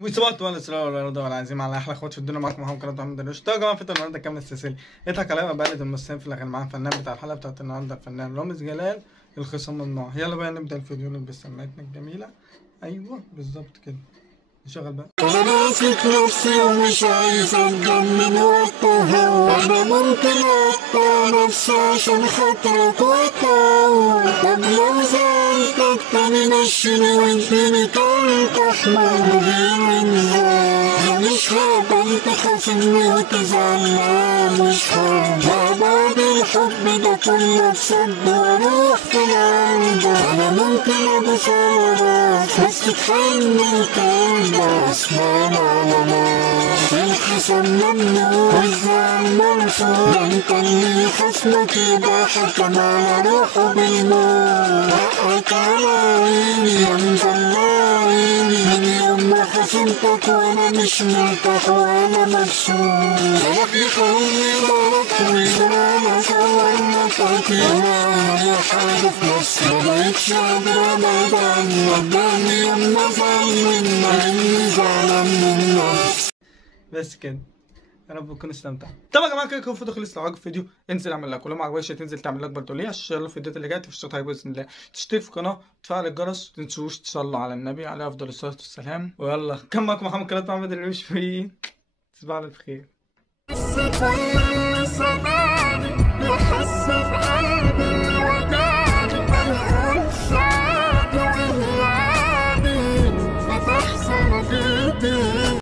وصباح ولا اسراء ولا رضا ولا عزيمه على احلى اخوات في الدنيا. معاكم محمد قناه محمد درويش. طيب يا جماعه في النهارده كامل السلسله اضحك عليا بقلد الممثلين في الاغاني. معانا الفنان بتاع الحلقه بتاعت النهارده الفنان رامز جلال. الخصام ممنوع. يلا بقى نبدا الفيديو نلبس سماعتنا الجميله. ايوه بالظبط كده. نشغل بقى. انا ماسك نفسي ومش عايز اتجنن واتهوى، وانا ممكن اقطع نفسي عشان خاطرك واتهوى. طب لو زعلتك تاني مشيني واديني كارت احمر غير انذار. مش هقبل تخاصمني وتزعل، لا مش هرضى بعد الحب ده كله تصد واروح في الارض. انا ممكن ابوس على راسك بس تخلي الكلب اسمان على نار. الخصام ممنوع والزعل مرفوض، ده انت اللي خصمك يبقى حكم على روحه بالموت. حقك على عيني يا مطلعيني من يوم ما خصمتك وانا مش مرتاح وانا مبسوط. ربي خلي بالك ويدرانا صورنا تاكينا يا حاجة في نفسي، مبقتش قادر ابعد عنك. داني يوم ما زعل منك اني زعلان من نفسي. بس كده. يا رب تكونوا استمتعتوا. طب يا جماعه كده يكون الفيديو خلص. لو عجبك الفيديو انزل اعمل لايك، ولو ما عجبكش تنزل تعمل لايك برضه ليه عشان يلا الفيديوهات اللي جايه تفشل طيب باذن الله. تشترك في القناه وتفعل الجرس، ما تنسوش تصلوا على النبي عليه افضل الصلاه والسلام. ويلا كان معاكم محمد قناه محمد درويش في تصبحوا على خير.